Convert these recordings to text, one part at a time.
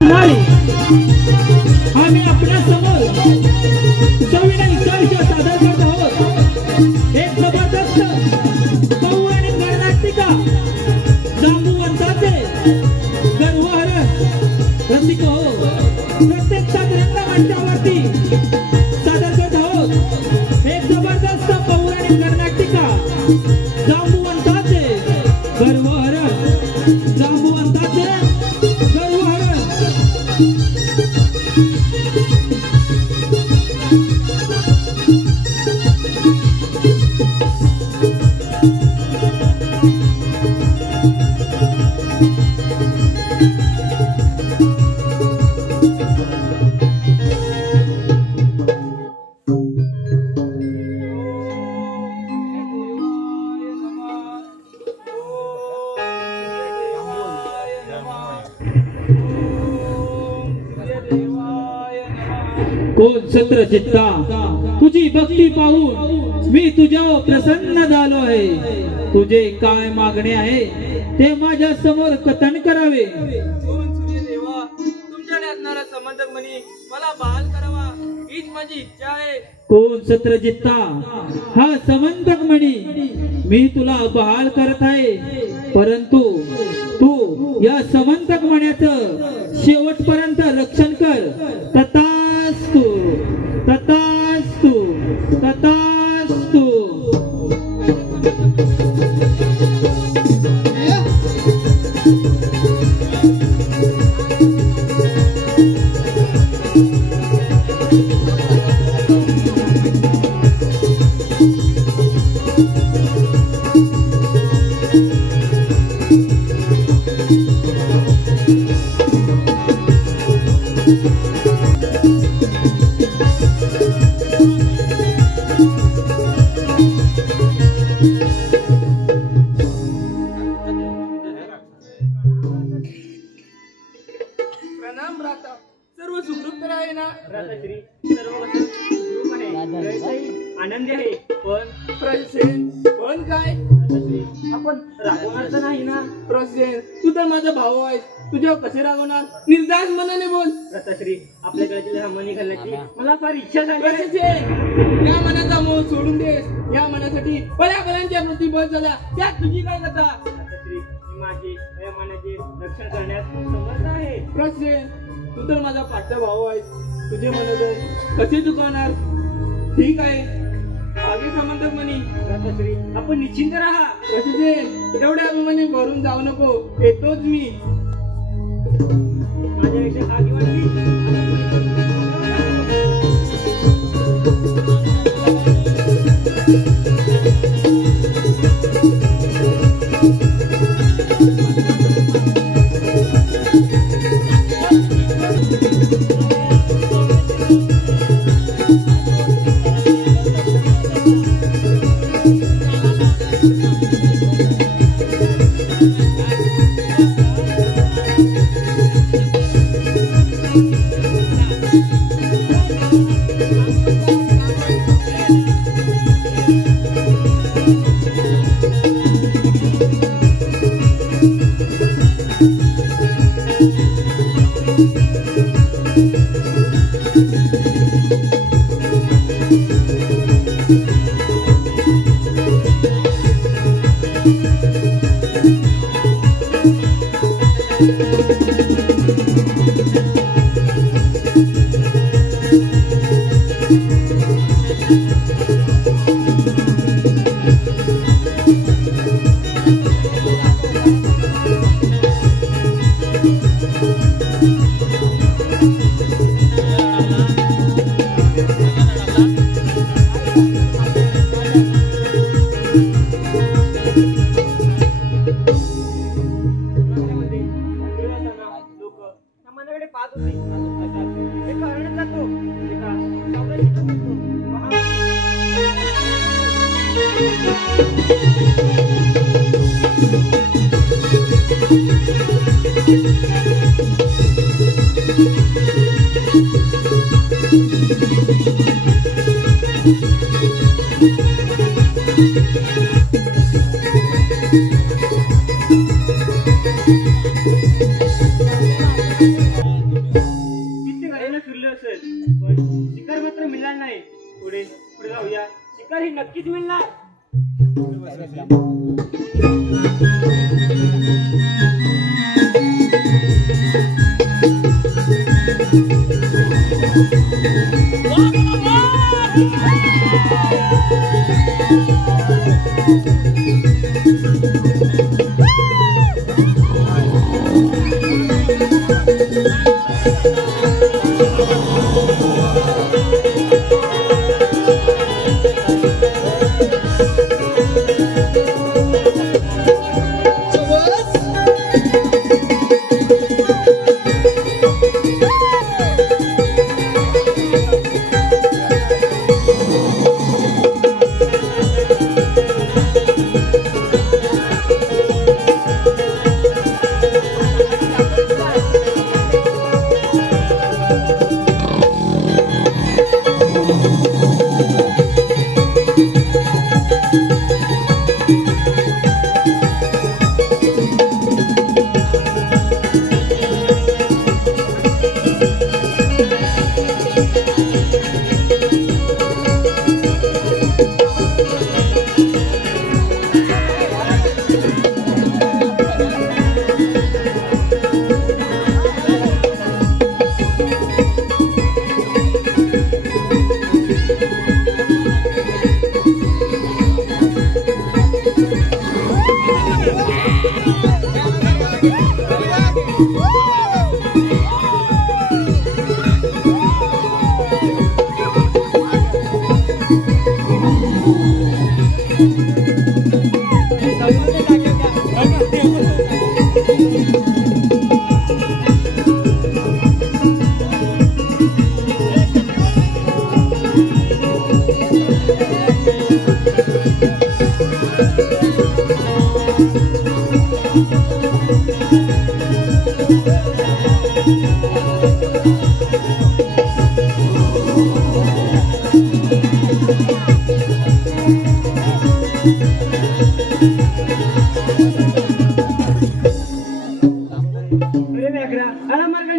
आम्ही आपल्या समोर सविनय चर्चा सादर करत आहोत। एक जबरदस्त पौराणिक गणनाटिका जांबुवंताचे गर्वहरण रसिक हो प्रत्यक्षात रंगमंचावरती सादर करत आहोत। एक जबरदस्त पौराणिक गणनाटिका जांबुवंताचे गर्वहरण जांबुवंताचे कोण छत्रचित्ता तुझी भक्ती पाहून मी तुझ्यावर प्रसन्न झालो आहे। तुझे काय मागणे आहे ते माझ्या समोर कथन करावे। तुमच्याकडे असणारा संबंधक म्हणी मला बहाल करावा हीच माझी इच्छा आहे। कोण छत्रचित्ता हा संबंधक म्हणी मी तुला बहाल करत आहे, परंतु तू या संबंधक म्हण्याचं शेवटपर्यंत रक्षण कर। तथास्तु तथास्तु तथास्तु। प्रणाम भ्राता, सर्व सुखरूप तर आहे ना? भ्राताश्री सर्व सुखरूप आहे, आनंदी आहे। पण प्रसेन पण काय आपण रागवणार तर नाही ना? प्रसेन तू तर माझा भाऊ आहेस, तुझ्यावर कसे रागवणार? निर्दास मनाने बोल। भ्राताश्री आपल्या गळ्यातील मणी घालण्याची मला फार इच्छा झाली। या मनाचा मोह सोडून देस, या मनासाठी बऱ्याबऱ्यांच्या मृत्यू बस झाला, त्यात तुझी काय कथा? माझे या मनाचे रक्षण करण्यास समर्थ आहे। प्रसेन तू तर माझा पाठचा भाऊ आहेस, तुझे म्हणत आहे कसे चुकवणार? ठीक आहे, आगे संबंधक म्हणी भ्राताश्री आपण निश्चिंत राहा। कसे एवढ्या अभिमानी भरून जाऊ नको, येतोच मी। माझ्यापेक्षा आगे वाटली नाही. पुढे पुढे जाऊया. शिकार ही नक्कीच मिळणार.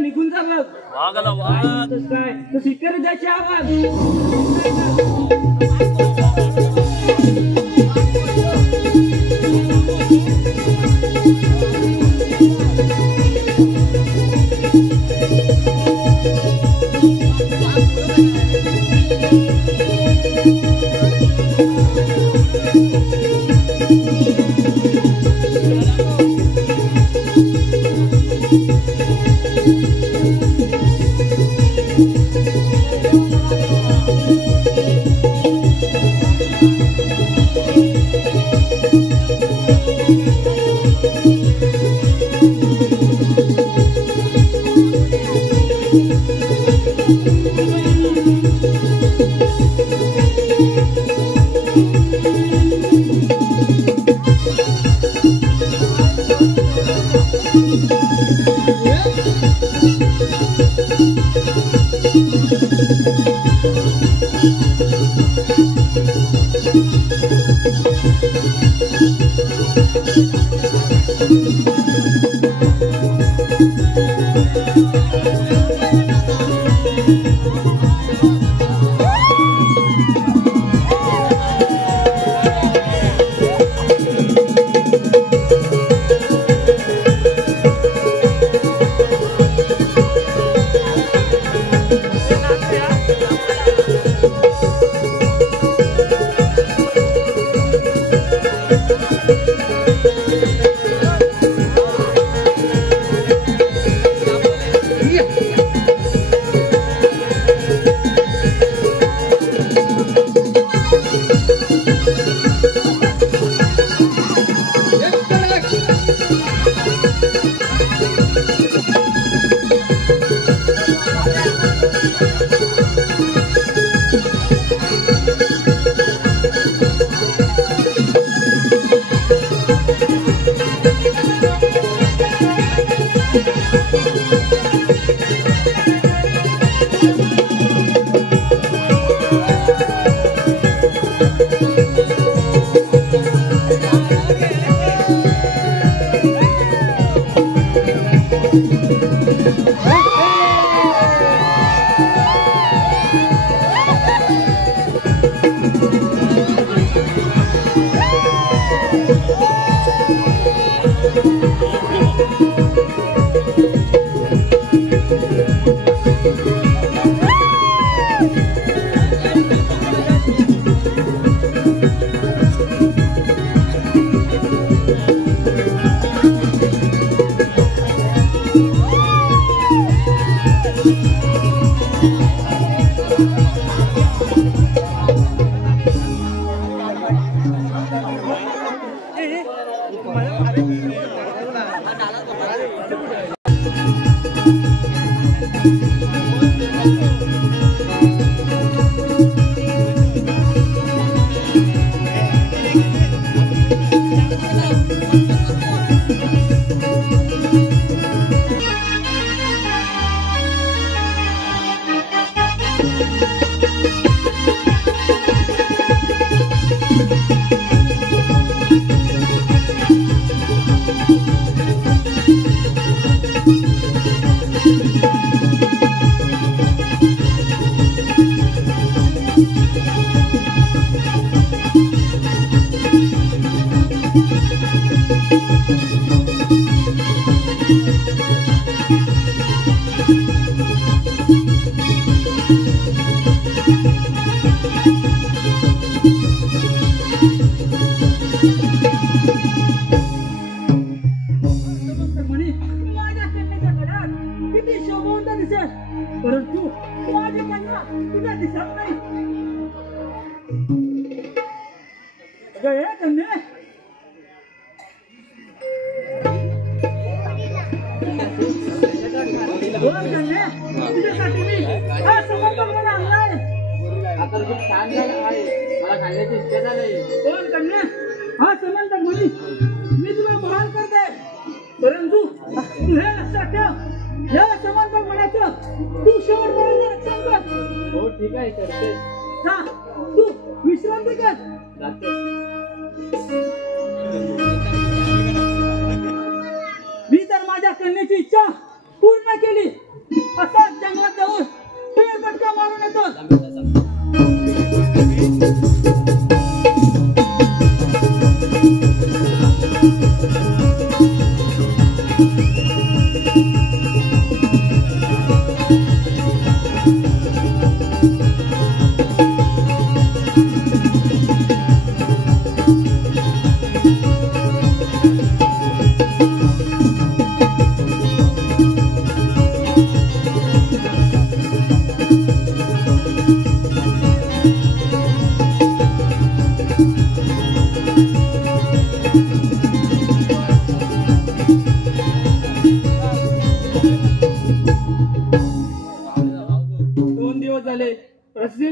निघून जा बघ. काय तो शिकार जायचे आवाज. परंतु माझी कन्या तुला दिसत नाही. गए कन्या तुझ्यासाठी मी हा संबंध मला आणलाय. आता खूप छान झालं आहे, मला खाण्याची इच्छा झाली. कोण कन्या? हा संबंध म्हणी मी तुला बहाल करते, परंतु तू हे लक्षात ठेव, या संबंध म्हणायचं तू शेवटपर्यंत रक्षण कर. हो ठीक आहे करते. हा तू विश्रांती कर. जाते. मी तर माझ्या कन्याची इच्छा पूर्ण केली. आता जंगलात जाऊन तुम्ही पटका मारून येतो.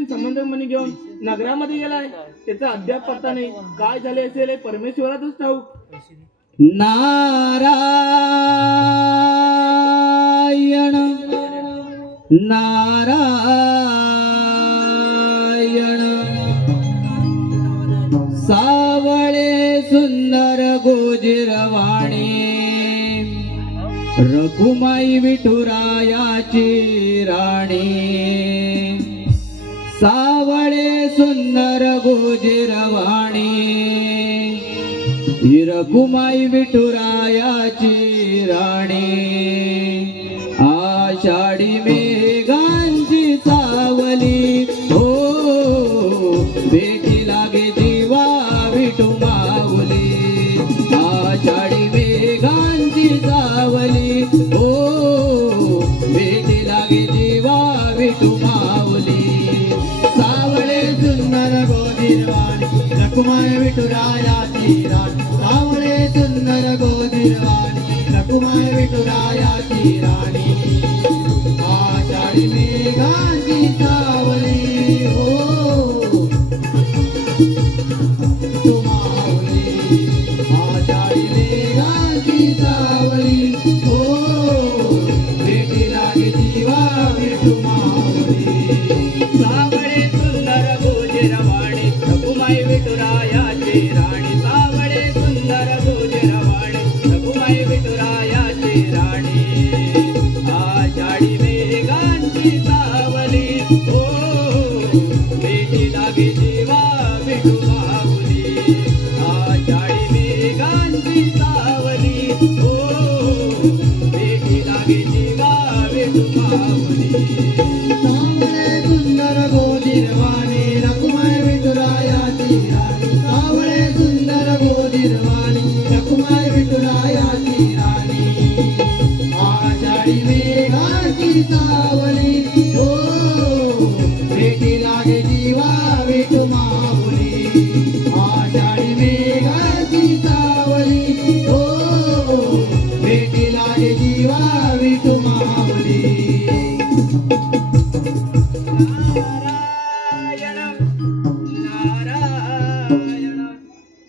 संबंध म्हणी घेऊन नगरामध्ये गेलाय, त्याचा अद्याप पत्ता नाही. काय झाले असेल परमेश्वरातच ठाऊक. नारायण नारायण सावळे सुंदर गोजिरवाणी रकुमाई विठुरायाची राणी. सावळे सुंदर गोजिरवाणी रकुमाई विठुरायाची राणी. आषाढी मेघांची सावली हो भेटी लागे जीवा विठू माऊली. आषाढी मेघांची सावली हो भेटी लागे जीवा विठू माऊली. सावळे सुंदर गोजिरवाणी रकुमाई विठुरायाची राणी. सावळे सुंदर गोजिरवाणी रकुमाई विठुरायाची राणी. आषाढी मेघांची सावली हो विठू माऊली. आषाढी मेघांची सावली हो भेटी लागे जीवा विठू माऊली. सावळे सुंदर गोजिरवाणी रकुमाई विठुरायाची राणी. सावळे सुंदर गोजिरवाणी रकुमाई विठुरायाची राणी. आषाढी मेघांची सावली हो भेटी लागे जीवा विठू माऊली. आषाढी मेघ विठुमावली सावळे सुंदर गोधीरवाणी रखुमाई विठुरायाची राणी सावळे सुंदर गोधीरवाणी रखुमाई विठुरायाची राणी आषाढी मेघाची सावली हो भेटी लागे जीवा विठुमावली आषाढी मेघाची सावली हो भेटी लागे जीवा विठुमावली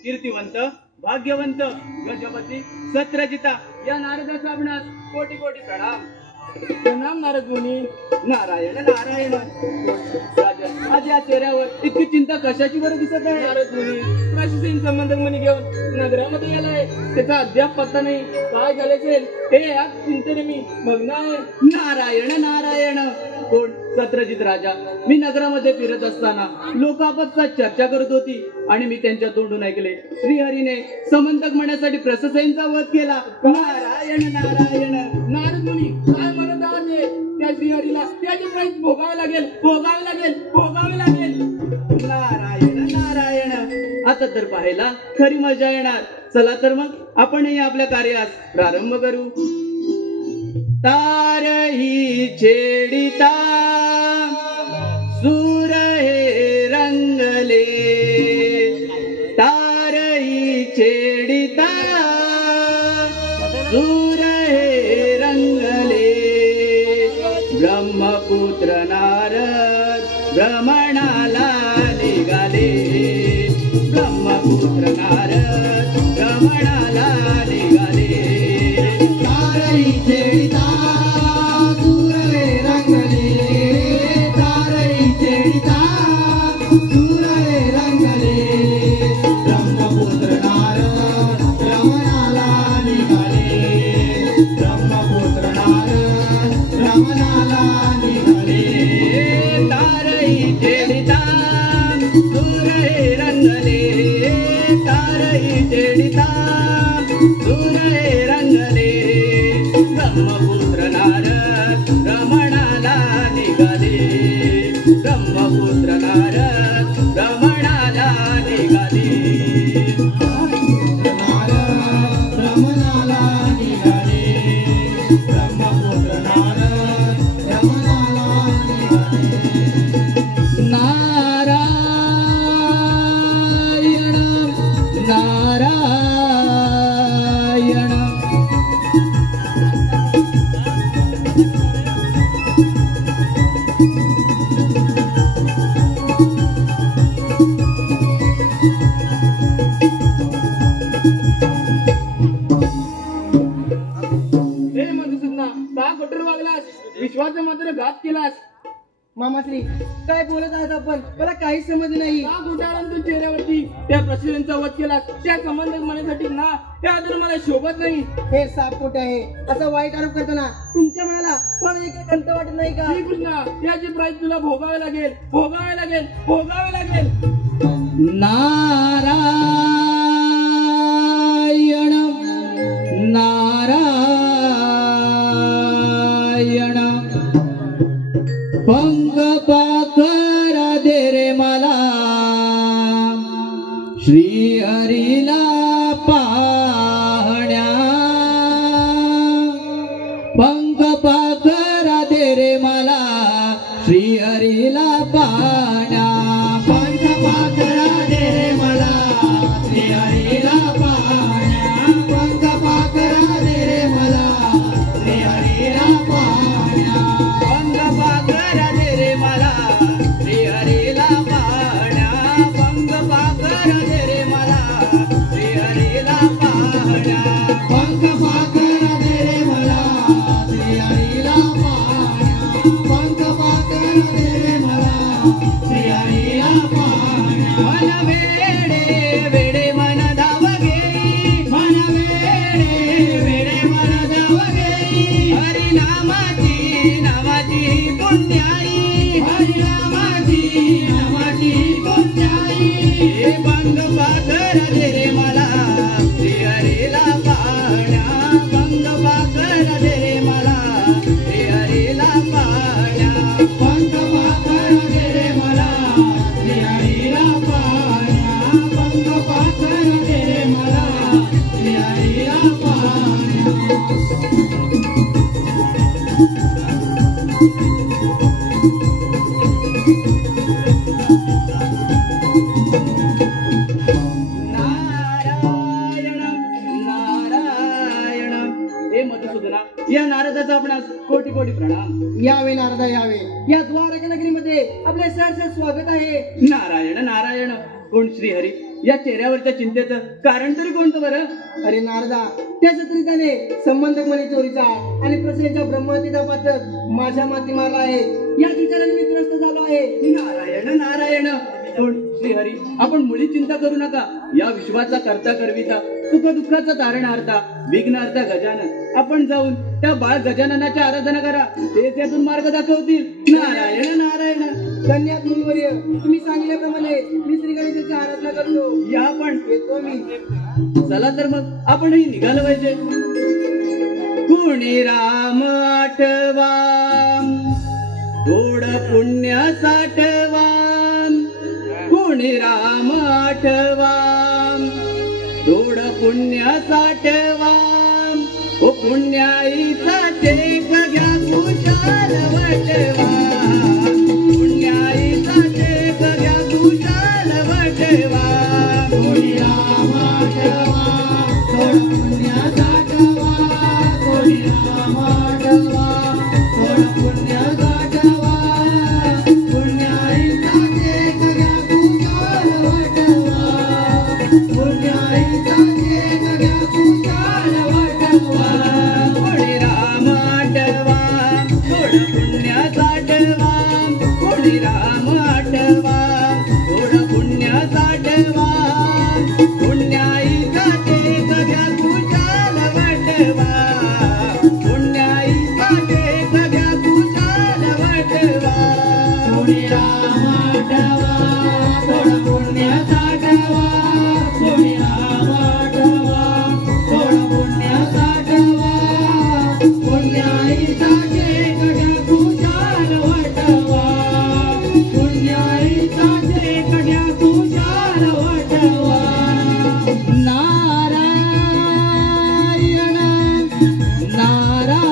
कीर्तिवंत भाग्यवंत गजपती सत्रजिता या नारदाचा आपणास कोटी कोटी प्रणाम. प्रणाम नारद मुनी. नारायण नारायण. राजा आज या चेहऱ्यावर इतकी चिंता कशाची बरं दिसत आहे? नारद मुनी प्रशासन संबंधक मुनी घेऊन नगरामध्ये गेलाय, त्याचा अद्याप पत्ता नाही. काय झाले असेल हे या चिंतेने मी मग्न आहे. नारायण नारायण. कोण? सत्रजित राजा. मी नगरामध्ये फिरत असताना लोक आपसात चर्चा करत होती आणि मी त्यांच्या तोंडून ऐकले श्रीहरीने समंतक म्हणण्यासाठी प्रशसेनचा वध केला. नारायण नारायण. नारद मुनी काय म्हणत आहात हे? त्या श्रीहरीला त्याचे प्राईस भोगावे लागेल, भोगावे लागेल, भोगावे लागेल. नारायण नारायण. आता तर पाहायला खरी मजा येणार. चला तर मग आपणही आपल्या कार्यास प्रारंभ करू. तारही छेडिता सूर हे रंगले, तारही छेडिता सूर हे रंगले. ब्रह्मपुत्र नारद भ्रमणाला निघाले, ब्रह्मपुत्र नारद भ्रमणाला निघाले. तारही छेडिता सूर हे रंगले, तारही छेडिता सूर हे रंगले. ब्रह्मपुत्र नारद भ्रमणाला निघाले, ब्रह्मपुत्र नारद भ्रमणाला निघाले. तारही छेडिता सूर हे रंगले, तारही छेडिता सूर हे रंगले. ब्रह्मपुत्र नारद भ्रमणाला निघाले, ब्रह्मपुत्र नारद भ्रमणाला निघाले. नारद भ्रमणाला निघाले, ब्रह्मपुत्र नारद भ्रमणाला निघाले. नारायण नारायण. हे मधुसूदना, का कठोर वागलास? विश्वाचा मात्र घात केलास. मामाश्री काय बोलत आहात आपण? मला काहीच समजलं नाही. का घोटाळून तू चेहऱ्यावरती त्या प्रसिद्धींचा वध केलास? त्या संबंधित म्हणण्यासाठी ना हे आदर मला शोभत नाही. हे साप कुठे आहे? असा वाईट आरोप करताना तुमच्या मनाला पण एक खंत वाटत नाही का? श्रीकृष्णा, याची प्राईस तुला भोगावे लागेल, भोगावे लागेल, भोगावे लागेल. नारायण नारायण. पंग पाकर दे रे मला, श्री हरीला पाहण्या. पंग पाकर दे रे मला, श्री हरीला पाहण्या. पंख पाखरा दे रे मला, श्री हरीला पाहण्या. पंख पाखरा दे रे मला, श्री हरीला पाहण्या. पंग पाकर दे रे मला, श्री हरीला पाहण्या. पंग पाकर दे रे मला, श्री हरीला पाहण्या. पंख पाखरा दे रे मला, श्री हरीला पाहण्या. पंख पाखरा दे रे मला, श्री हरीला पाहण्या. मन वेडे वेडे मन धावगे, मन वेडे वेडे मन धावगे. हरिनामाची नामाची पुण्याई, हरिनामाची नामाची पुण्याई. हे पंग पाकर दे रे मला, श्री हरीला पाहण्या. पंग पाकर दे रे मला, श्री हरीला हे मधुसूदना, या नारदाचा आपणास कोटी कोटी प्रणाम. यावे नारदा यावे. या द्वारका नगरीमध्ये आपले सहर्ष स्वागत आहे. नारायण नारायण. कोण श्रीहरी? या चेहऱ्यावरच्या चिंतेचं कारण तरी कोणतं बरं? अरे नारदा, त्याच तरी त्याने संबंधक मनी चोरीचा आणि प्रश्नाच्या ब्रह्महत्येचा पातक माझ्या माती मारला आहे. याच विचाराने मी त्रस्त झालो आहे. नारायण नारायण. कोण श्रीहरी? आपण मुळी चिंता करू नका. या विश्वाचा करता करविता, सुख दुःखाचा तारणहार्ता, विघ्नहर्ता गजानन. आपण जाऊन त्या बाळ गजाननाची आराधना करा, ते त्यातून मार्ग दाखवतील. नारायण नारायण. धन्यवाद मुनिवर्य, तुम्ही सांगितल्याप्रमाणे मी श्री गणेशाची आराधना करतो. या आपण येतो मी. चला तर मग आपणही निघालं पाहिजे. कुणी राम आठवा, थोड पुण्य साठवा. कुणी राम आठवा, थोड पुण्य साठवा. ओ पुण्याईचा टेक घ्या कुशाल वाटवा. पुण्याईचा टेक घ्या कुशाल वाटवा. कोणी राम आठवा, थोड पुण्य साठवा. कोणी राम आठवा, थोड पुण्य साठवा. पुण्याईचा टेक घ्या कुशाल वाटवा. पुण्याईचा टेक घ्या कुशाल वाटवा. कोणी राम आठवा, थोड पुण्य साठवा. कोणी राम आठवा, थोड पुण्य साठवा. पुण्याईचा टेक घ्या कुशाल वाटवा. पुण्याईचा टेक घ्या कुशाल वाटवा. कोणी राम आठवा, थोड पुण्य साठवा. कोणी राम आठवा, थोड पुण्य साठवा. पुण्याईचा टेक घ्या कुशाल वाटवा. पुण्याईचा टेक घ्या कुशाल वाटवा. नारायण नारायण.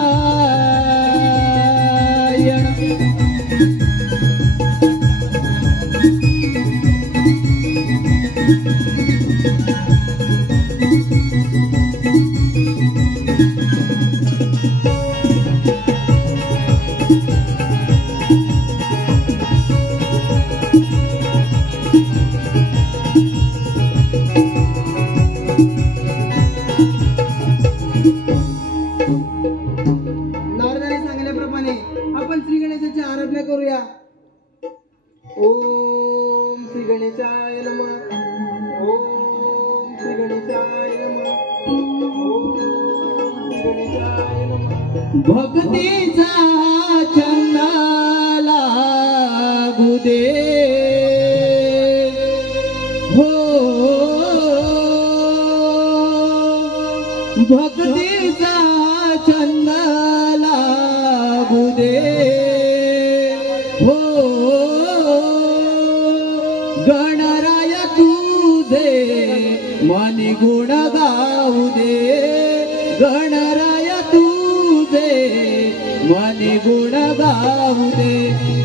नारदाने सांगितल्याप्रमाणे आपण श्री गणेशाची आराधना करूया. ओम श्री गणेशाय नमः. ओम श्री गणेशाय नमः. ओम श्री गणेशाय नमः. भक्तीचा छंद लागू दे हो. भक्तीचा छंद लागू दे हो. गणराय तुझे मनी गुण गाऊ दे. गणराय तुझे मनी गुण गाऊ दे.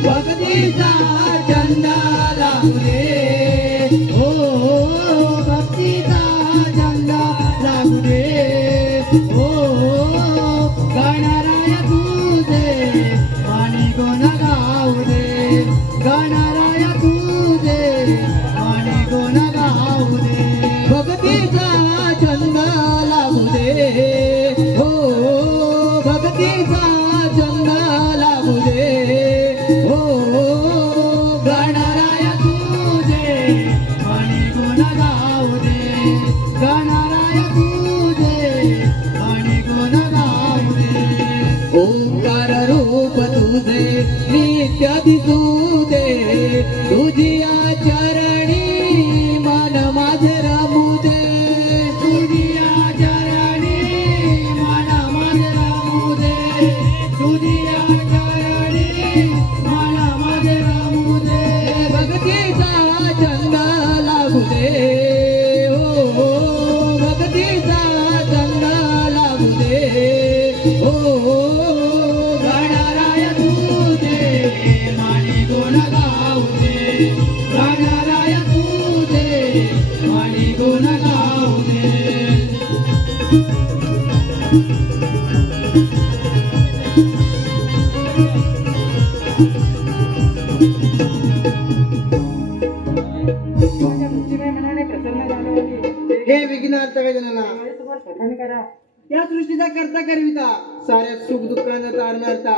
भक्तीचा छंद लागू दे हो. भक्तीचा छंद लागू दे हो. गणराय तुझे मनी गुण गाऊ दे. गणराय तुझे मनी गुण गाऊ दे. भक्तीचा छंद लागू दे हो. भक्तीचा छंद लागू दे हो. गणराय तुझे मनी गुण गाऊ दे. गणराय तुझे मनी गुण गाऊ दे. ओंकार रूप तुझे नित्य दिसू दे. तुझी चरणी मन माझे रमू दे. तुझी चरणी मन माझे रमू दे. तुझी चरणी मन माझे रमू दे. भक्तीचा छंद लागू दे हो. भक्तीचा छंद लागू दे हो. गणराय तुझे हे विघ्नार्थ वेदना या सृष्टीचा करता करविता साऱ्या सुख दुःखांचा तारणार्था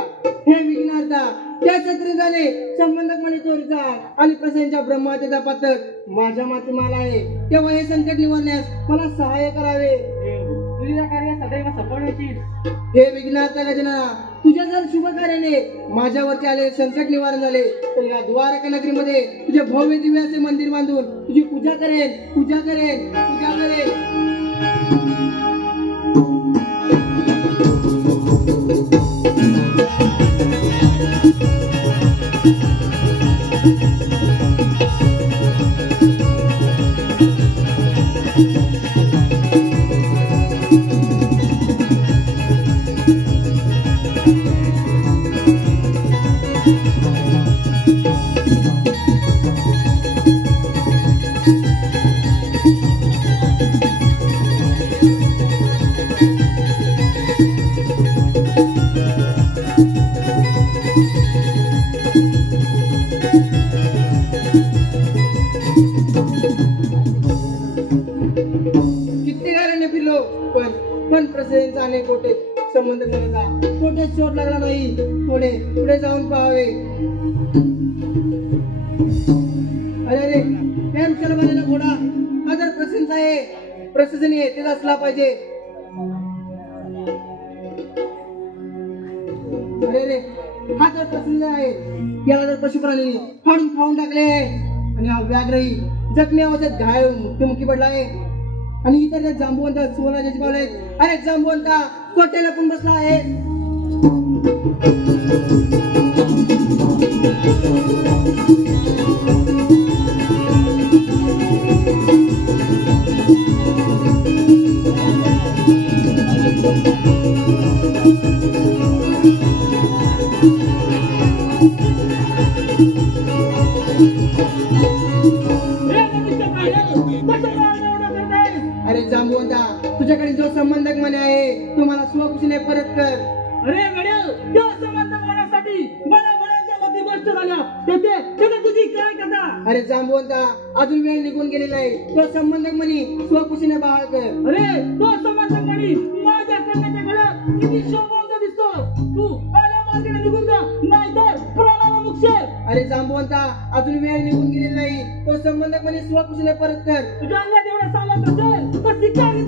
हे विघ्नार्था त्या छत्रीने संबंधक चोरीचा आणि प्रसंगच्या ब्रह्मातेचा पातक माझ्या मातीमाला आहे तेव्हा हे संकट निवारण्यास मला सहाय्य करावे. तुझ्या कार्य सदैव सफळ होतील. हे विघ्नार्थ गजना तुझ्या जर शुभ कार्याने माझ्यावरती आले संकट निवारण झाले तर या द्वारका नगरीमध्ये तुझे भव्य दिव्य असे मंदिर बांधून तुझी पूजा करेन पूजा करेन पूजा करेन. पण प्रसन्नचा अनेक कोटे संबंध मिळाला कोटे शोध लागला नाही. पुढे पुढे जाऊन पाहावे. अरे त्या वृक्षाला बनलेला घोडा हा जर प्रसन्नचा आहे प्रशंसनीय तेच असला पाहिजे. अरे रे हा जर प्रसन्न आहे याला जर पशुप्राणी फाडून खाऊन टाकले आणि हा व्याघ्रही जखमी अवस्थेत घायल मृत्युमुखी पडला आहे आणि इतर जांबुवंत सुवर्णाचे पावले आहेत. अरे जांबुवंता कोट्याला पण बसला आहे. अरे जांबुवंता तुझ्याकडे जो संबंधक म्हणे आहे तो मला स्वकुशीने परत कर. अरे गड्या त्या संबंधक म्हणासाठी बळ्या मती गोष्ट झाल्या तेथे तुझी काय कथा. अरे जांबुवंता अजून वेळ निघून गेलेला आहे. तो संबंधक म्हणी स्वकुशीने बहाळ कर. अरे तो संबंधक म्हणी माझ्या कन्याच्या गळ्यात किती शोभवंत दिसतो. तू आल्या मार्गाने निघून जा नाहीतर प्राणाला मुक्षेल. अरे जांबुवंता अजून वेळ निघून गेलेला नाही. तो संबंधक म्हणे स्वकुशीने परत कर. तुझ्या अंगात एवढा सामर्थ असेल तर शिकावी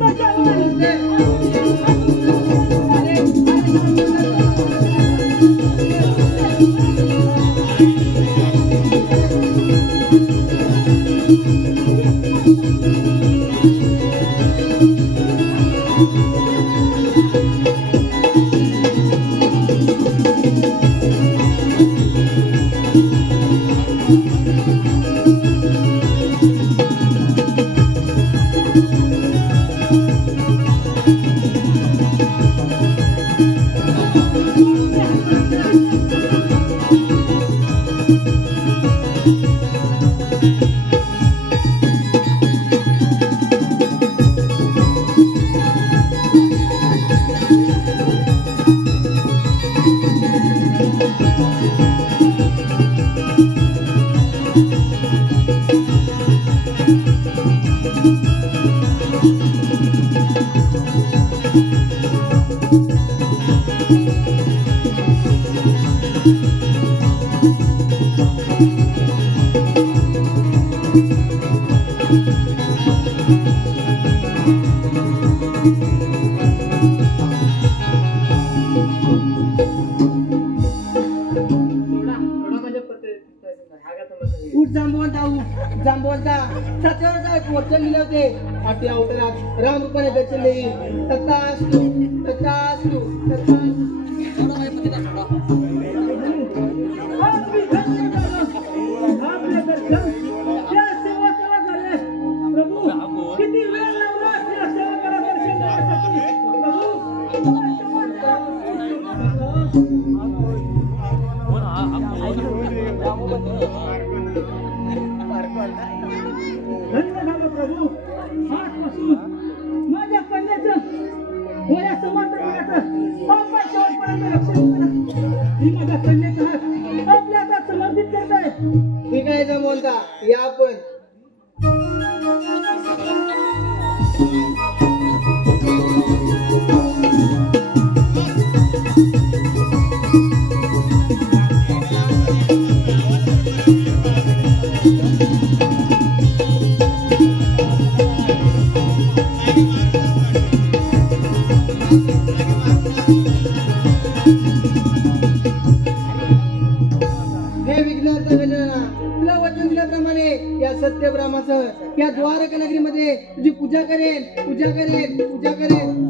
जांबुवंता सत्यावर वचन दिले होते. आपल्या अवतारात राम रूपाने दर्शन देईल. तथास्तु तथास्तु तथास्तु. किती वेळ लावला त्या सेवकाला दर्शन देण्यासाठी. धन्यवाद प्रभू. आजपासून माझ्या कन्याचं वया समर्थनाचं शेवटपर्यंत रक्षण करा. ही माझ्या कन्याचा हात आपल्या गणविता या आपण तुला वचन दिल्याप्रमाणे या सत्यब्रह्मासह या द्वारका नगरीमध्ये तुझी पूजा करेन पूजा करेन पूजा करेन